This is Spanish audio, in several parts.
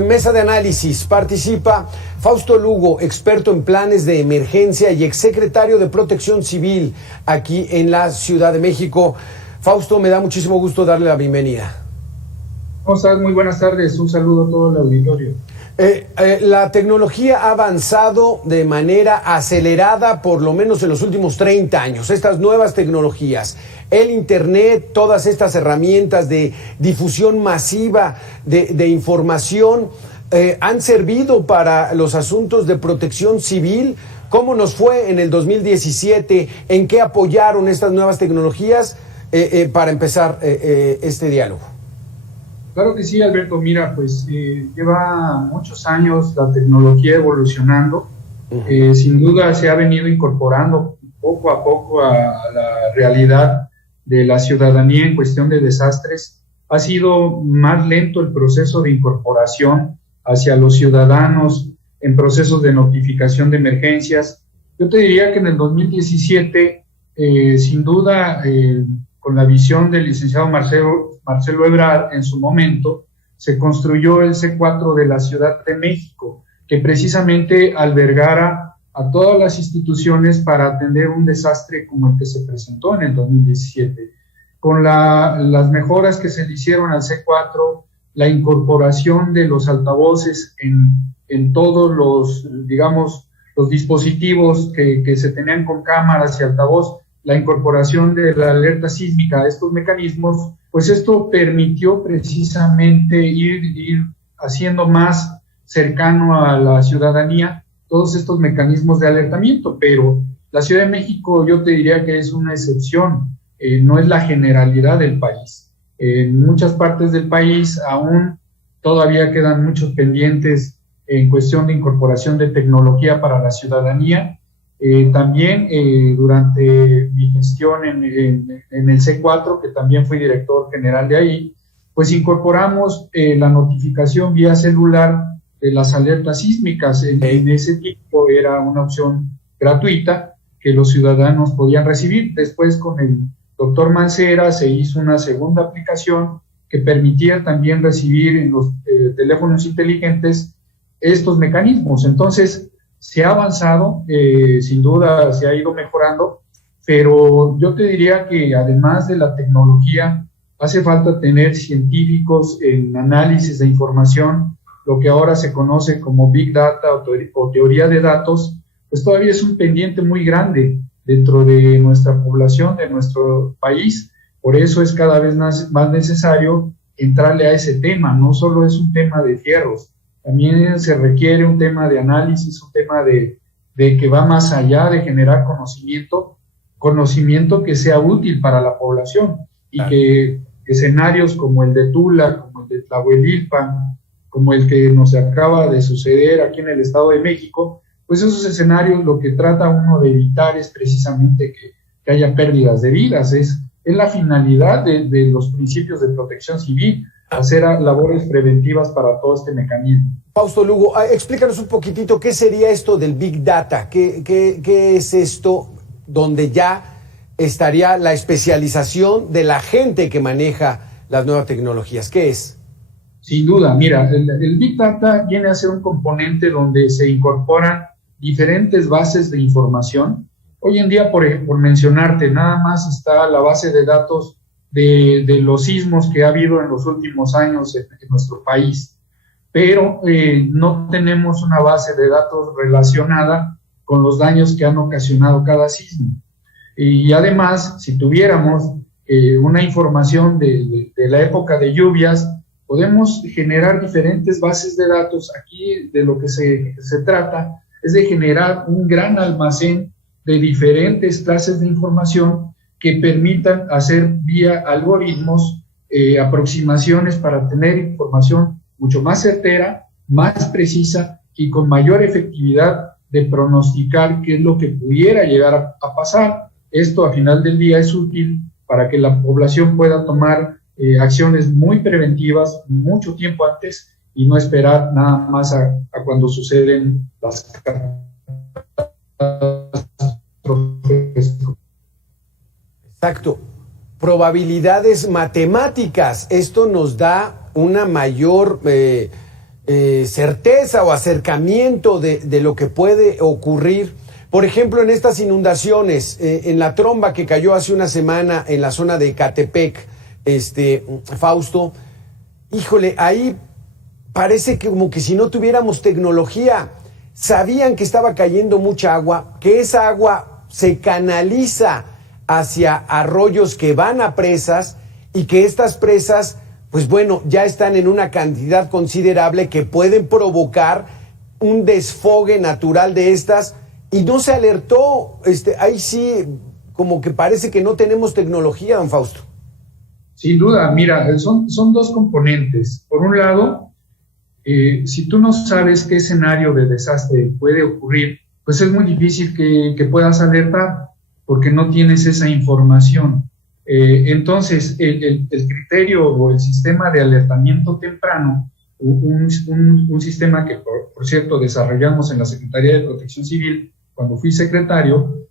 mesa de análisis participa Fausto Lugo, experto en planes de emergencia y exsecretario de Protección Civil aquí en la Ciudad de México. Fausto, me da muchísimo gusto darle la bienvenida. ¿Cómo estás? Muy buenas tardes. Un saludo a todo el auditorio. La tecnología ha avanzado de manera acelerada, por lo menos en los últimos 30 años. Estas nuevas tecnologías, el Internet, todas estas herramientas de difusión masiva de información, han servido para los asuntos de protección civil. ¿Cómo nos fue en el 2017? ¿En qué apoyaron estas nuevas tecnologías para empezar este diálogo? Claro que sí, Alberto. Mira, pues lleva muchos años la tecnología evolucionando. Sin duda se ha venido incorporando poco a poco a la realidad de la ciudadanía en cuestión de desastres. Ha sido más lento el proceso de incorporación hacia los ciudadanos en procesos de notificación de emergencias. Yo te diría que en el 2017, sin duda, con la visión del licenciado Marcelo Ebrard en su momento, se construyó el C4 de la Ciudad de México, que precisamente albergara a todas las instituciones para atender un desastre como el que se presentó en el 2017. Con las mejoras que se le hicieron al C4, la incorporación de los altavoces en todos los, digamos, los dispositivos que se tenían con cámaras y altavoz, la incorporación de la alerta sísmica a estos mecanismos, pues esto permitió precisamente ir haciendo más cercano a la ciudadanía todos estos mecanismos de alertamiento. Pero la Ciudad de México, yo te diría que es una excepción, no es la generalidad del país. En muchas partes del país aún todavía quedan muchos pendientes en cuestión de incorporación de tecnología para la ciudadanía. También durante mi gestión en el C4, que también fui director general de ahí, pues incorporamos la notificación vía celular de las alertas sísmicas. En ese tiempo era una opción gratuita que los ciudadanos podían recibir. Después, con el doctor Mancera, se hizo una segunda aplicación que permitía también recibir en los teléfonos inteligentes estos mecanismos. Entonces, se ha avanzado, sin duda se ha ido mejorando, pero yo te diría que además de la tecnología, hace falta tener científicos en análisis de información, lo que ahora se conoce como Big Data o teoría de datos, pues todavía es un pendiente muy grande dentro de nuestra población, de nuestro país. Por eso es cada vez más necesario entrarle a ese tema. No solo es un tema de fierros, también se requiere un tema de análisis, un tema de que va más allá de generar conocimiento que sea útil para la población, y que escenarios como el de Tula, como el de Tlahuelilpan, como el que nos acaba de suceder aquí en el Estado de México, pues esos escenarios lo que trata uno de evitar es precisamente que haya pérdidas de vidas. Es la finalidad de los principios de protección civil, hacer labores preventivas para todo este mecanismo. Fausto Lugo, explícanos un poquitito qué sería esto del Big Data, qué es esto donde ya estaría la especialización de la gente que maneja las nuevas tecnologías. ¿Qué es? Sin duda, mira, el Big Data viene a ser un componente donde se incorporan diferentes bases de información. Hoy en día, por mencionarte, nada más está la base de datos de los sismos que ha habido en los últimos años en nuestro país, pero no tenemos una base de datos relacionada con los daños que han ocasionado cada sismo. Y además, si tuviéramos una información de la época de lluvias, podemos generar diferentes bases de datos. Aquí de lo que se trata es de generar un gran almacén de diferentes clases de información que permitan hacer vía algoritmos aproximaciones para tener información mucho más certera, más precisa y con mayor efectividad de pronosticar qué es lo que pudiera llegar a pasar. Esto, a final del día, es útil para que la población pueda tomar acciones muy preventivas mucho tiempo antes y no esperar nada más a cuando suceden las catástrofes. Exacto. Probabilidades matemáticas. Esto nos da una mayor certeza o acercamiento de lo que puede ocurrir. Por ejemplo, en estas inundaciones, en la tromba que cayó hace una semana en la zona de Ecatepec, Fausto, híjole, ahí parece que como que si no tuviéramos tecnología. Sabían que estaba cayendo mucha agua, que esa agua se canaliza hacia arroyos que van a presas y que estas presas, pues bueno, ya están en una cantidad considerable que pueden provocar un desfogue natural de estas, y no se alertó. Ahí sí, como que parece que no tenemos tecnología, don Fausto. Sin duda, mira, son dos componentes. Por un lado, si tú no sabes qué escenario de desastre puede ocurrir, pues es muy difícil que puedas alertar, porque no tienes esa información. Entonces, el criterio o el sistema de alertamiento temprano, un sistema que, por cierto, desarrollamos en la Secretaría de Protección Civil cuando fui secretario,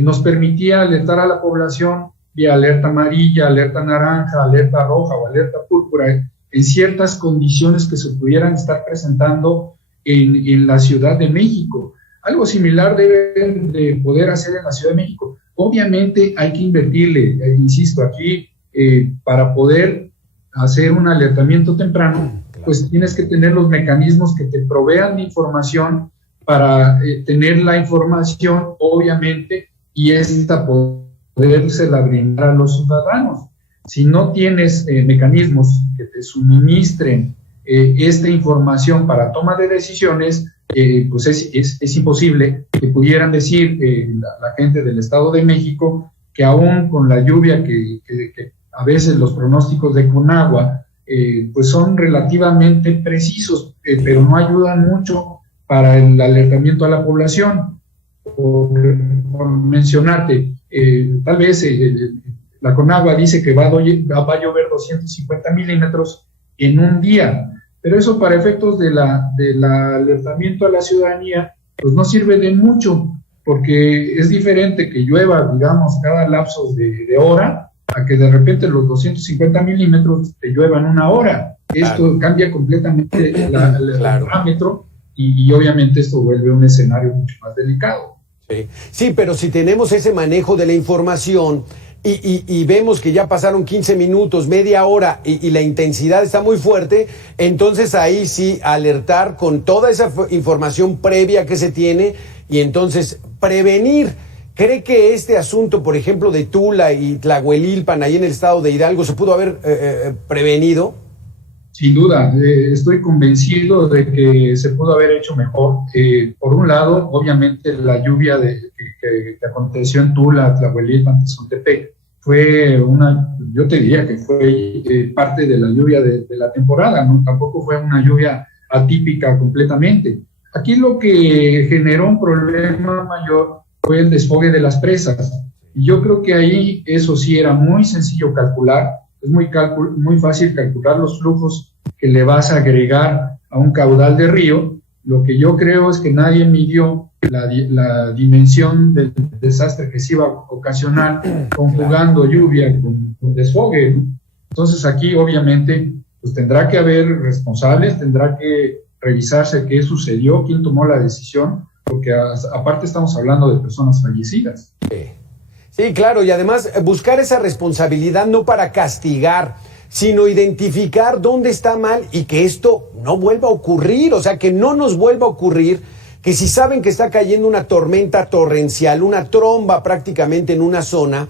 nos permitía alertar a la población vía alerta amarilla, alerta naranja, alerta roja o alerta púrpura, en ciertas condiciones que se pudieran estar presentando en la Ciudad de México. Algo similar deben de poder hacer en la Ciudad de México. Obviamente hay que invertirle, insisto, aquí para poder hacer un alertamiento temprano, pues tienes que tener los mecanismos que te provean de información para tener la información, obviamente, y esta podérsela brindar a los ciudadanos. Si no tienes mecanismos que te suministren esta información para toma de decisiones, pues es imposible que pudieran decir la gente del Estado de México que aún con la lluvia que a veces los pronósticos de Conagua pues son relativamente precisos, pero no ayudan mucho para el alertamiento a la población. Por mencionarte, tal vez la Conagua dice que va a llover 250 milímetros en un día, pero eso para efectos del alertamiento a la ciudadanía, pues no sirve de mucho, porque es diferente que llueva, digamos, cada lapso de hora, a que de repente los 250 milímetros te lluevan una hora. Esto cambia completamente el parámetro y obviamente esto vuelve un escenario mucho más delicado. Sí, pero si tenemos ese manejo de la información y vemos que ya pasaron 15 minutos, media hora y la intensidad está muy fuerte, entonces ahí sí alertar con toda esa información previa que se tiene y entonces prevenir. ¿Cree que este asunto, por ejemplo, de Tula y Tlahuelilpan, ahí en el estado de Hidalgo, se pudo haber prevenido? Sin duda, estoy convencido de que se pudo haber hecho mejor. Por un lado, obviamente, la lluvia que aconteció en Tula, Tlahuelilpan, Tezontepec, yo te diría que fue parte de la lluvia de la temporada, ¿no? Tampoco fue una lluvia atípica completamente. Aquí lo que generó un problema mayor fue el desfogue de las presas. Y yo creo que ahí eso sí era muy sencillo calcular. Es muy fácil calcular los flujos que le vas a agregar a un caudal de río. Lo que yo creo es que nadie midió la dimensión del desastre que se iba a ocasionar conjugando lluvia con desfogue. Entonces aquí obviamente pues tendrá que haber responsables, tendrá que revisarse qué sucedió, quién tomó la decisión, porque aparte estamos hablando de personas fallecidas. Sí, claro, y además buscar esa responsabilidad no para castigar, sino identificar dónde está mal y que esto no vuelva a ocurrir, o sea, que no nos vuelva a ocurrir, que si saben que está cayendo una tormenta torrencial, una tromba prácticamente en una zona,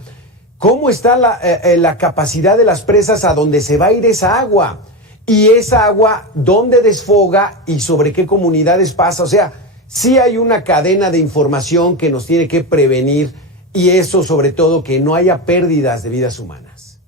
¿cómo está la capacidad de las presas a donde se va a ir esa agua? Y esa agua, ¿dónde desfoga y sobre qué comunidades pasa? O sea, sí hay una cadena de información que nos tiene que prevenir y eso sobre todo que no haya pérdidas de vidas humanas.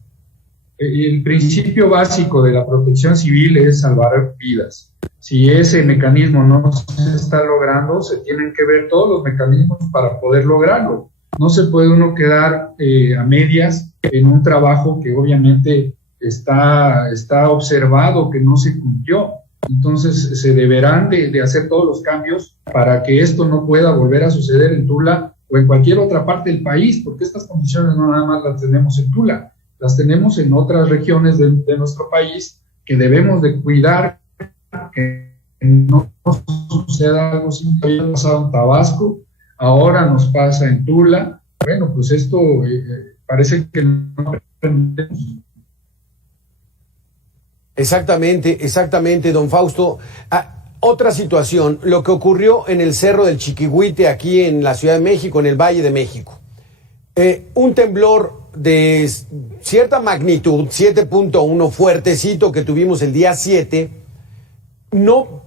El principio básico de la protección civil es salvar vidas. Si ese mecanismo no se está logrando, se tienen que ver todos los mecanismos para poder lograrlo. No se puede uno quedar a medias en un trabajo que obviamente está observado que no se cumplió. Entonces se deberán de hacer todos los cambios para que esto no pueda volver a suceder en Tula o en cualquier otra parte del país, porque estas condiciones no nada más las tenemos en Tula, las tenemos en otras regiones de nuestro país que debemos de cuidar, que no suceda algo así que había pasado en Tabasco, ahora nos pasa en Tula. Bueno, pues esto parece que no aprendemos. Exactamente, don Fausto. Otra situación, lo que ocurrió en el Cerro del Chiquihuite, aquí en la Ciudad de México, en el Valle de México. Un temblor de cierta magnitud, 7.1, fuertecito, que tuvimos el día 7,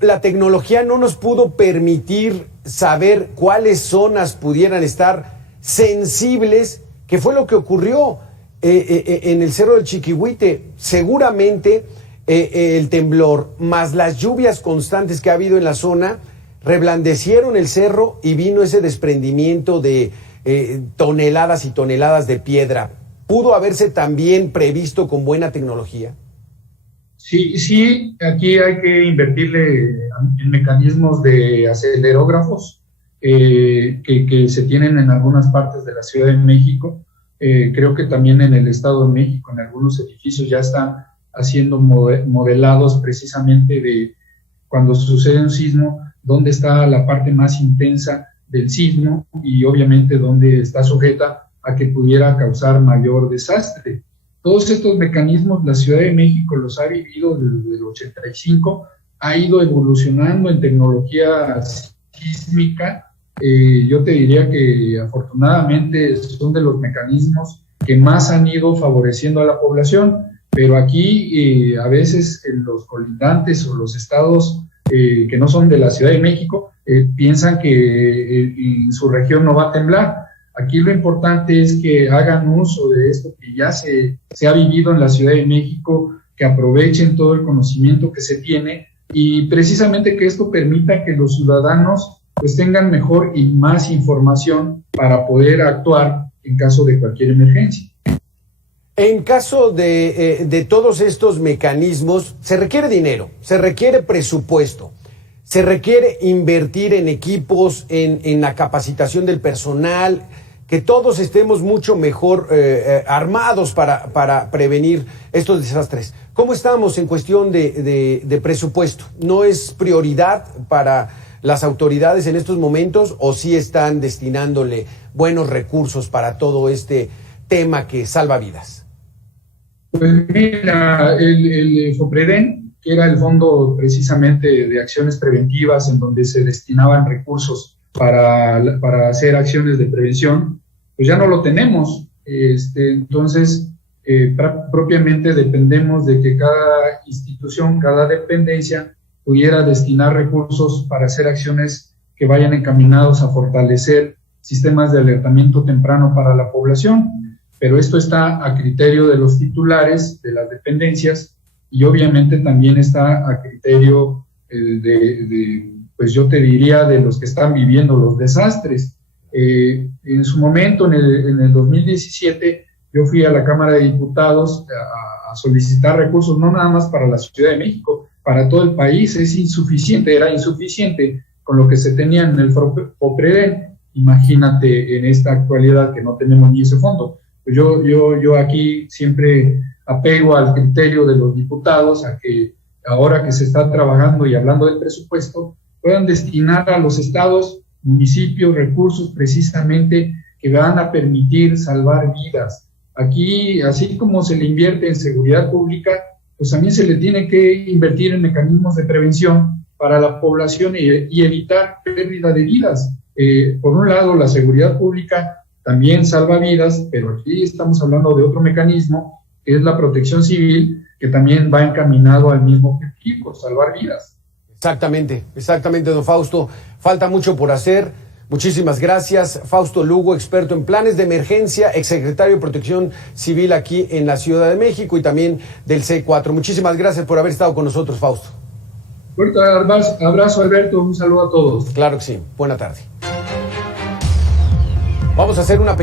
la tecnología no nos pudo permitir saber cuáles zonas pudieran estar sensibles, que fue lo que ocurrió en el Cerro del Chiquihuite. Seguramente el temblor, más las lluvias constantes que ha habido en la zona, reblandecieron el cerro y vino ese desprendimiento de toneladas y toneladas de piedra. ¿Pudo haberse también previsto con buena tecnología? Sí, aquí hay que invertirle en mecanismos de acelerógrafos que se tienen en algunas partes de la Ciudad de México. Creo que también en el Estado de México, en algunos edificios ya están haciendo modelados precisamente de cuando sucede un sismo, dónde está la parte más intensa del sismo y obviamente dónde está sujeta a que pudiera causar mayor desastre. Todos estos mecanismos la Ciudad de México los ha vivido desde el 85, ha ido evolucionando en tecnología sísmica. Yo te diría que afortunadamente son de los mecanismos que más han ido favoreciendo a la población, pero aquí a veces los colindantes o los estados que no son de la Ciudad de México piensan que en su región no va a temblar. Aquí lo importante es que hagan uso de esto que ya se ha vivido en la Ciudad de México, que aprovechen todo el conocimiento que se tiene y precisamente que esto permita que los ciudadanos pues tengan mejor y más información para poder actuar en caso de cualquier emergencia. En caso de todos estos mecanismos, se requiere dinero, se requiere presupuesto, se requiere invertir en equipos, en la capacitación del personal, que todos estemos mucho mejor armados para prevenir estos desastres. ¿Cómo estamos en cuestión de presupuesto? ¿No es prioridad para las autoridades en estos momentos o sí están destinándole buenos recursos para todo este tema que salva vidas? Pues mira, el FOPREDEN, que era el fondo precisamente de acciones preventivas en donde se destinaban recursos para hacer acciones de prevención, pues ya no lo tenemos. Entonces, propiamente dependemos de que cada institución, cada dependencia pudiera destinar recursos para hacer acciones que vayan encaminados a fortalecer sistemas de alertamiento temprano para la población. Pero esto está a criterio de los titulares de las dependencias y obviamente también está a criterio pues yo te diría, de los que están viviendo los desastres. En su momento, en el 2017, yo fui a la Cámara de Diputados a solicitar recursos, no nada más para la Ciudad de México, para todo el país. Era insuficiente con lo que se tenía en el FOPREDEN. Imagínate en esta actualidad que no tenemos ni ese fondo. Yo aquí siempre apego al criterio de los diputados a que ahora que se está trabajando y hablando del presupuesto, puedan destinar a los estados, municipios, recursos precisamente que van a permitir salvar vidas. Aquí, así como se le invierte en seguridad pública, pues también se le tiene que invertir en mecanismos de prevención para la población y evitar pérdida de vidas. Por un lado, la seguridad pública también salva vidas, pero aquí estamos hablando de otro mecanismo, que es la protección civil, que también va encaminado al mismo objetivo, salvar vidas. Exactamente, don Fausto. Falta mucho por hacer. Muchísimas gracias. Fausto Lugo, experto en planes de emergencia, exsecretario de Protección Civil aquí en la Ciudad de México y también del C4. Muchísimas gracias por haber estado con nosotros, Fausto. Fuerte abrazo, Alberto. Un saludo a todos. Claro que sí. Buena tarde. Vamos a hacer una